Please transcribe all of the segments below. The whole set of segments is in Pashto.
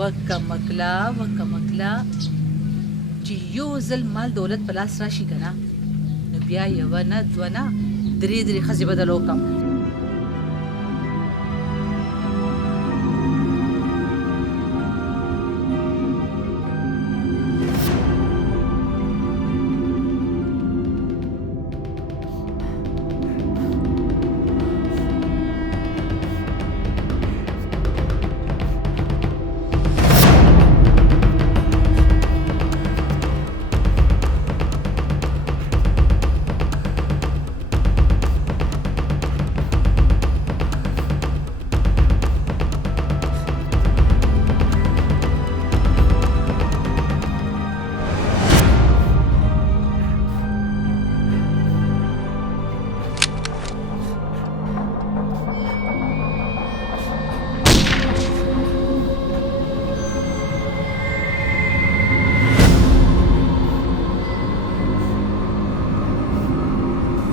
وکمکلا چې یو ځل مال دولت په لاس راشي که نه نو بیا یوه نه دوه نه درې ښځې به دله وکړم.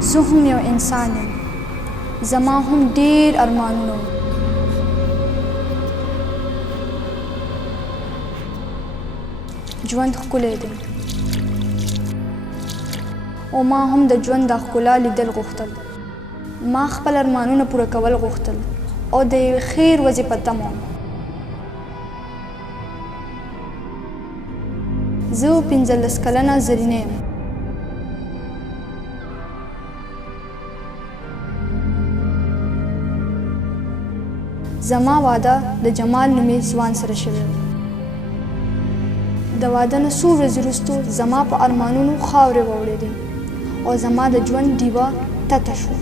زه هم یو انسان یم، زما هم ډېر ارمانونه وو. ژوند ښکلی دی او ما هم د ژوند دا ښکلا لیدل غوښتل. ما خپل ارمانونه پوره کول غوښتل او د یوې خیر ورځې په تمه وم. زه 15 کلنه زرینه یم. زما واده د جمال نومي ځوان سره شوی و. د واده نه څو ورځې وروستو زما په ارمانونو خاورې واورېدې او زما د ژوند ډیوه تته شوه.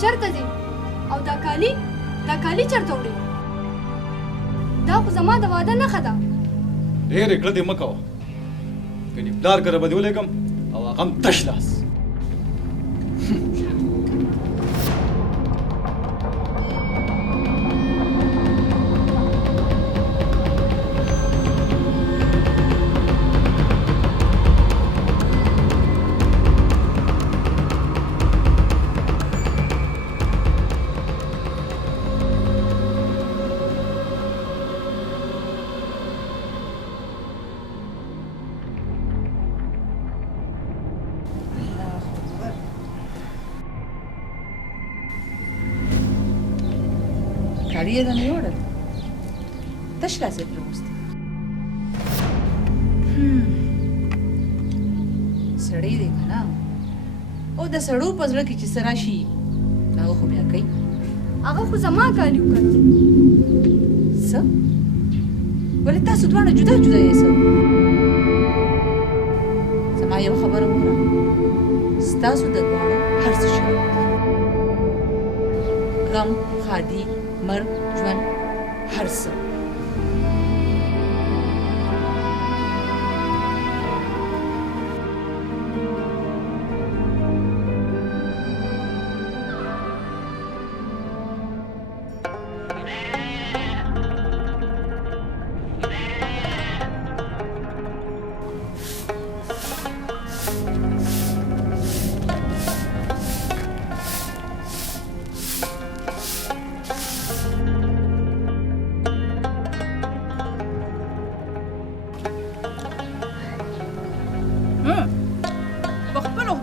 چېرته ځې؟ او دا کالي چېرته وړې؟ دا خو زما د واده نښه ده. ډېرې کړه دې مه کوه، کني پلار کره به دې ولېږم او هغه هم تش لاس. کالي یې نه وړل، تش لاس یې پرېوستی. سړی دی که نه، او د سړو په زړه کې چې څه راشي هغه خو بیا کوي. هغه خو زما کالي و که نه. څه؟ ولې تاسو دواړه جدا جدا یې څه؟ زما یوه خبره وره، ستاسو د دواړو هر څه شوي غم، ښادي، مرګ، ژوند، هر څه.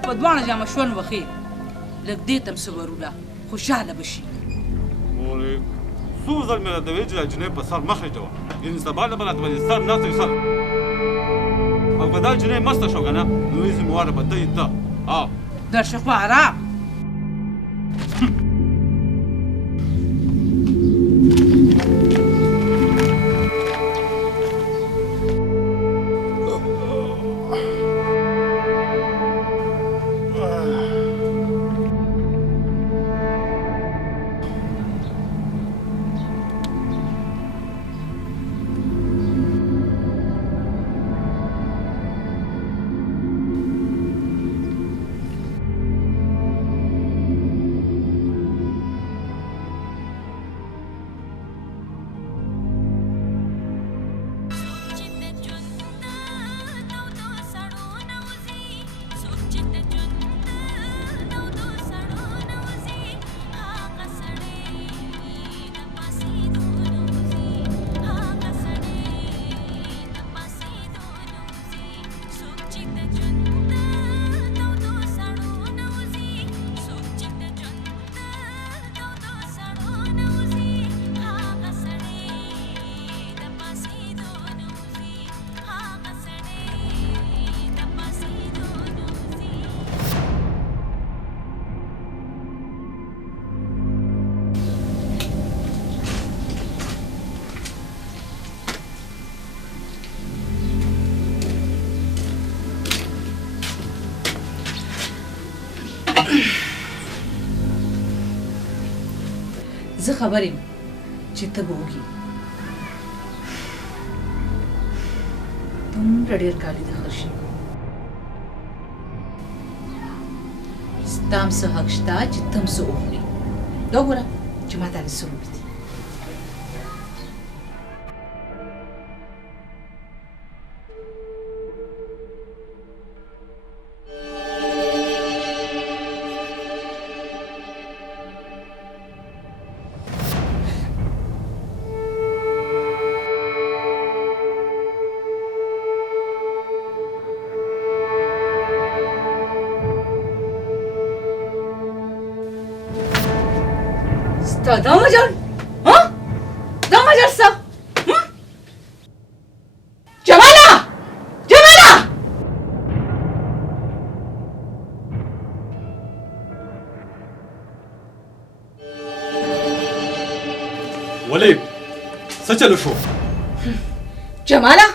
په دواړه جامه ژوند وښې، لږ دې ته هم صبرونه خوشحاله به شي. مورې څو ځل مې راته ویل چې دا جنۍ په سر مخ اچوه، یعنې سبا نه به راته باندې سر ناست وي سر. او که دا جنۍ مسته شوه که نه نو هېڅ ذمواره به ته یې ته. درشه خو آرام. زه خبر یم چې ته به وږي دومره ډېر کالي دې خرشي ستا هم څه حق شته چې ته هم څه وخورې دا وګوره چې ما ته څه روپۍ دي تا دا مجال ها دا مجال څه جماله جماله ولې څه چلو شو جماله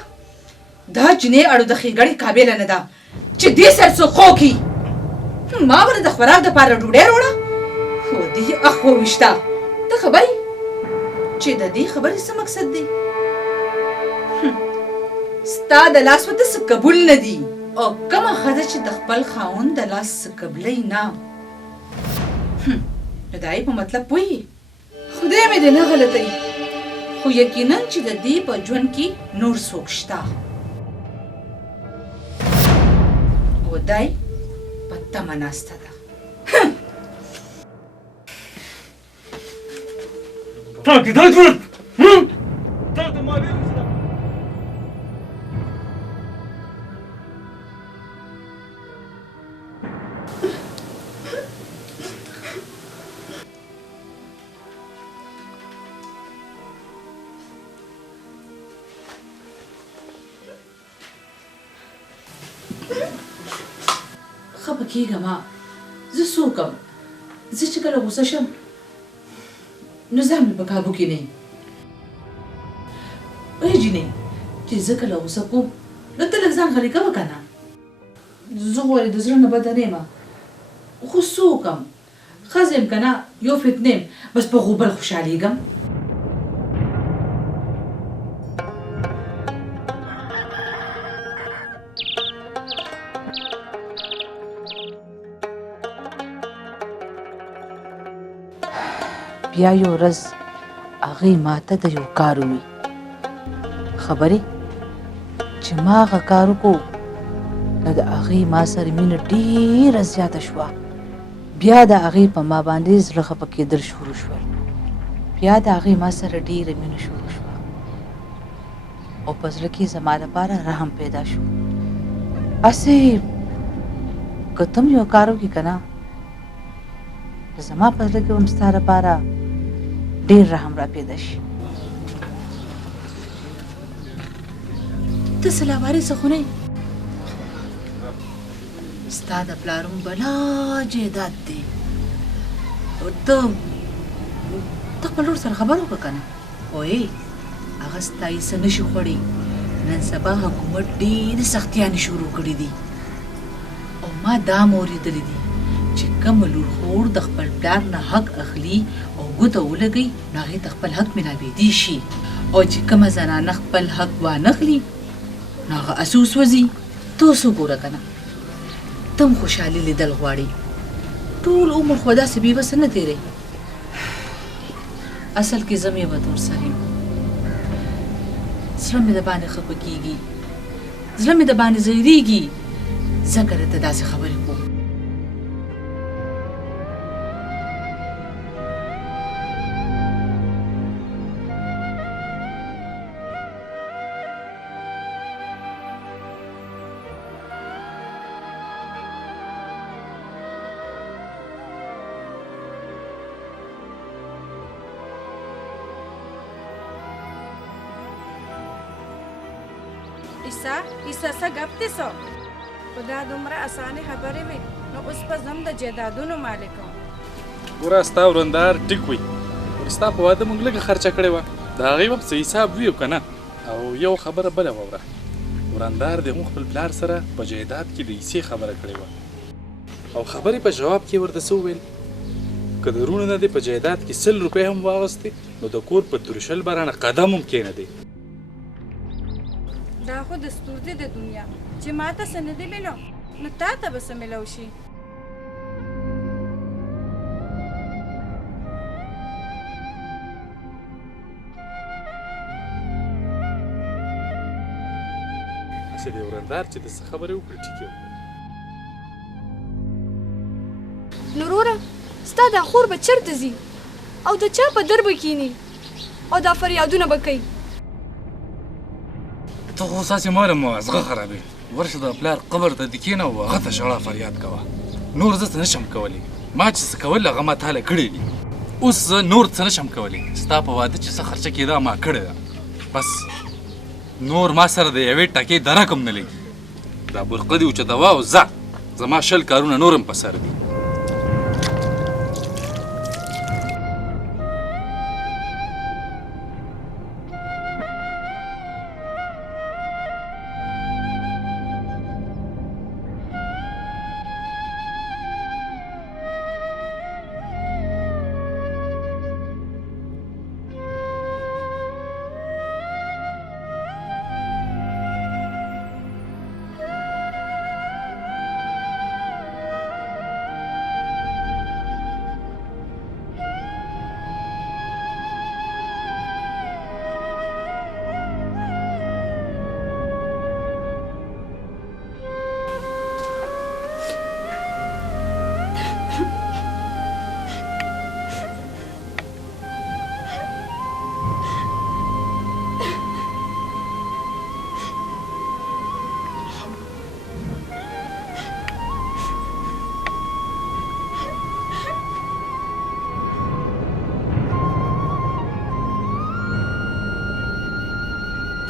دا جنې اړو د ښېګړې قابله نه ده چې دې سر څوک خو کي ما ورته د خوراک دپاره ډوډۍ راوړه خو دې اخ وویشته ته خبرې چې د دې خبرې څه مقصد دی ستا د لاس ورته څه قبول نه دي او کومه ښځه چې د خپل خاوند د لاس څه قبلوي نه نو د هغې په مطلب پوهېږي خدای مې دې نه غلطوي خو یقینا چې د دې په ژوند کې نور څوک شته او دی په تمه ناسته ده تا کدای ورد تا ته ما ویل څه خفه کېږه ما زه څه وکړم زه چې کله غوسه شم نو ځان مې په کابو کې نه یم وایي جینۍ چې زه کله غوسه کوم نو ته لږ ځان غلی کوه که نه زه خو ولې د زړه نه بده نه یم خو څه وکړم ښځه یم که نه یو فتنه یم بس په غوبل خوشحالېږم بیا یو ورځ هغې ماته د یو کار ووي خبرې چې ما هغه کار وکړو نو د هغې ما سره مینه ډېره زیاته شوه بیا د هغې په ما باندې زړه خفه کېدل شروع شول بیا د هغې ما سره ډېره مینه شروع شوه او په زړه کې زما لپاره رحم پیدا شو هسې که ته هم یو کار وکړې که نه زما په زړه کې هم ستا لپاره ډېر رحم را پیدا شي ته څه لاوارثه خو نه یې ستا د پلار هم بلا جایداد دی ته خپل ورور سره خبر وکړه که نه وایي هغه ستا یې څه نشي خوړی نن سبا حکومت ډېرې سختیانې شروع کړي دي او ما دا م اورېدلی دي چې کومه لور خور د خپل پلار نه حق اخلي او ګوته ولګوي نو هغې ته خپل حق ملاوېدی شي او چې کومه زنانه خپل حق وانخلي نو هغه اسې وسوځي ته اوس وګوره که نه ته هم خوشحالي لیدل غواړې ټول عمر خو داسې بېوسه نه تېروي اصل کې زه مې ورته ورسره یم زړه مې د باندې خفه کېږي زړه مې د باندې ځایرېږي ځکه درته داسې خبرې کوم ایسا څه ګپ دی څه خو دا دومره اسانې خبرې وې نو اوس به زه هم د جایدادونو مالک وم ګوره ستا ورندار ټیک وي ورې ستا په واده موږ لږه خرچه کړې وه د هغې به څه حساب وي که نه او یو خبره بله واوره ورندار د مونږ خپل پلار سره په جایداد کې د حصې خبره کړې وه او خبرې په جواب کې ورته څه وویل که د وروڼو نه دې په جایداد کې 100 روپۍ هم واغستې نو د کور په درشل برانه قدم هم کښېنه دی. دا خو دستور دی د دنیا چې ما ته څه نه دي ملو نو تا ته به څه ملو شي. هسې دی ورندار چې د څه خبرې وکړي ټیک یې نو وروره ستا دا خور به چېرته ځي او د چا په در به کښېني او دا فریادونه به کوي؟ ته خو ستاسې ماله مغزغه خرابوي. ورشه د پلار قبر ته دې کښېنه او هغه ته ژړا فریاد کوه. نور زه څه نشم کولی. ما چې څه کول هغه ما تاله کړي دي. اوس زه نور څه نشم کولی. ستا په واده چې څه خرچه کېده ما کړې ده. بس نور ما سره د یوې ټکې درک هم نه لګي. دا برقه دې اوچتوه او ځه. زما 20 کارونه نور هم په سر دي.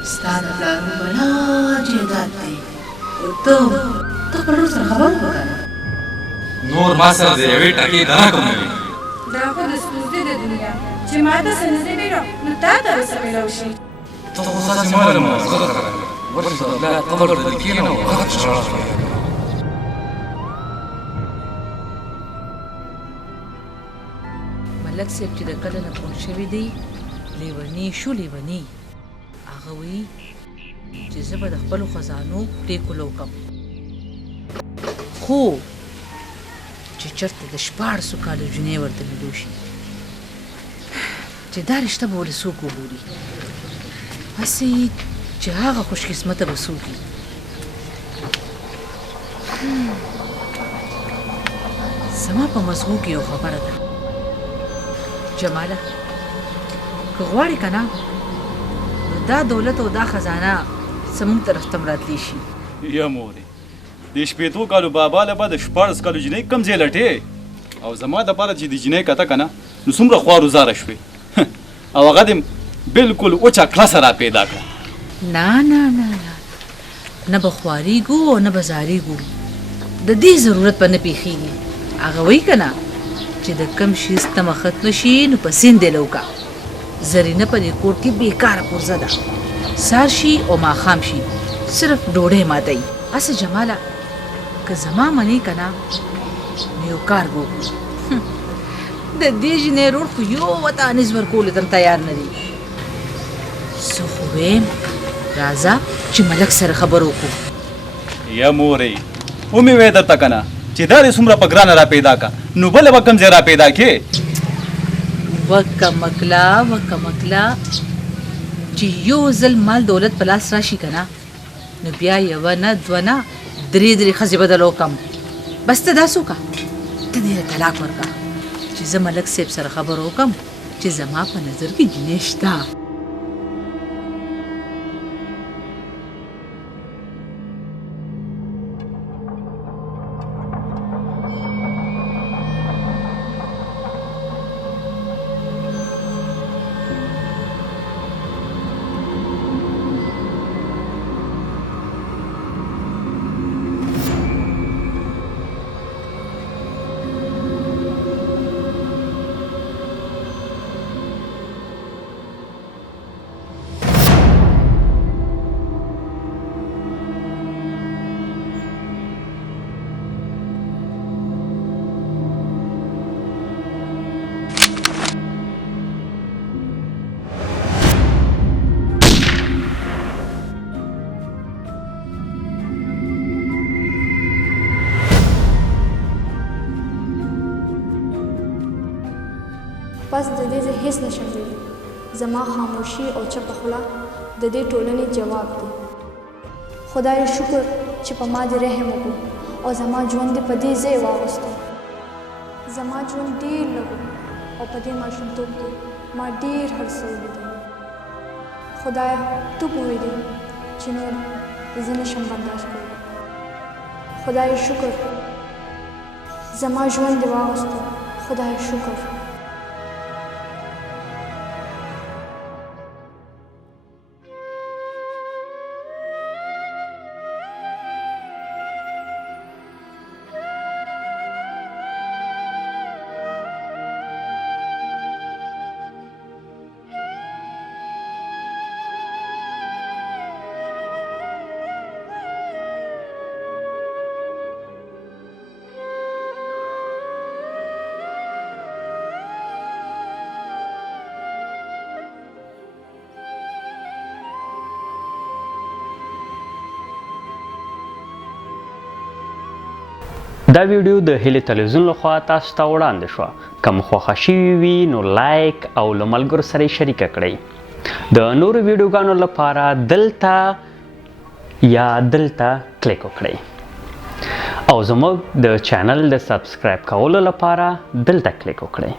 ستا د پلارو بلا جایداد دی او ته خپل ورور سره خبرې وکړه کنه. نور ما سره د یوې ټکې درک هم نه لګي. دا خو دستور دی د دنیا چې ما ته څه نه دي ملو نو تا ته به څه ملو شي. ته خو ستاسې ماله مغزغه خرابوي. ورشه د پلار قبر ته دې کښېنه او هغه ته ژړا فریاد کوه. ملک صاحب چې د کله نه پوه شوی دی لیونی شو لیونی. هغه وایي چې زه به د خپلو خزانو پرېکړه وکړم خو چې چېرته د 14 کالو جنۍ ورته ملو شي چې دا رشته به ولې څوک وګوري هسې چې هغه خوش قسمته به څوک وي. زما په مزغو کې یو خبره ده جماله که غواړې که نه دا دولت او دا خزانه زموږ طرف ته راتلی شي. یا مورې د 15 کالو بابا له به د 14 کالو جنۍ کم ځای لټې او زما دپاره چې د جنۍ کته که نه نو څومره خواروزاره شوې او هغه دې بلکل اوچه کلسه را پیدا کړه. نه نه نه نه نه به خواریږو او نه به زاریږو. د دې ضرورت به نه پیښیږي. هغه وایي که نه چې د کم شي ستمه ختمه شي نو په سیند دې لوکه. زرینه په دې کور کې بیکاره پرزه ده. سهار شي او ماښام شي صرف ډوډۍ ماتوي. هسې جماله که زما منې که نه نو یو کار به وکړو. د دې جنۍ رور خو یو وطانیز ورکولو ته تیار نه دی. زه خو ویم راځه چې ملک سره خبر وکړو. یا مورې ومې وی درته که نه چې دا دې څومره په ګرانه را پیدا که نو بله به کوم ځای را پیدا کې. وکمکلا چې یو ځل مال دولت په لاس راشي که نه نو بیا یوه نه دوه نه 3 ښځې بدل وکړم. بس ته داسې وکړه ته دې طلاق ورکړه چې زه ملک صاحب سره خبر وکړم چې زما په نظر کې جنۍ شته. پس د دې زه هیڅ نشم ویلی. زما خاموشي او چپه خوله د دې ټولنې جواب دی. خدای شکر چې په ما دې رحم وکړو او زما ژوند دې په دې ځای واغوستو. زما ژوند ډېر لږ او په دې ماشومتوب کې ما ډېر هر څه ولیدل. خدایه تو پوهېږې چې نور زه نشم برداشت کولی. خدای شکر زما ژوند دې واغوستو. خدای شکر. دا ویډیو د هیلې تلویزیون لخوا تاسو ته وړاندې شوه. که مو خوښه شوې وي نو لایک او له ملګرو سره یې شریکه کړئ. د نورو ویډیوګانو لپاره دلته کلیک وکړئ او زموږ د چینل د سبسکرایب کولو لپاره دلته کلیک وکړئ.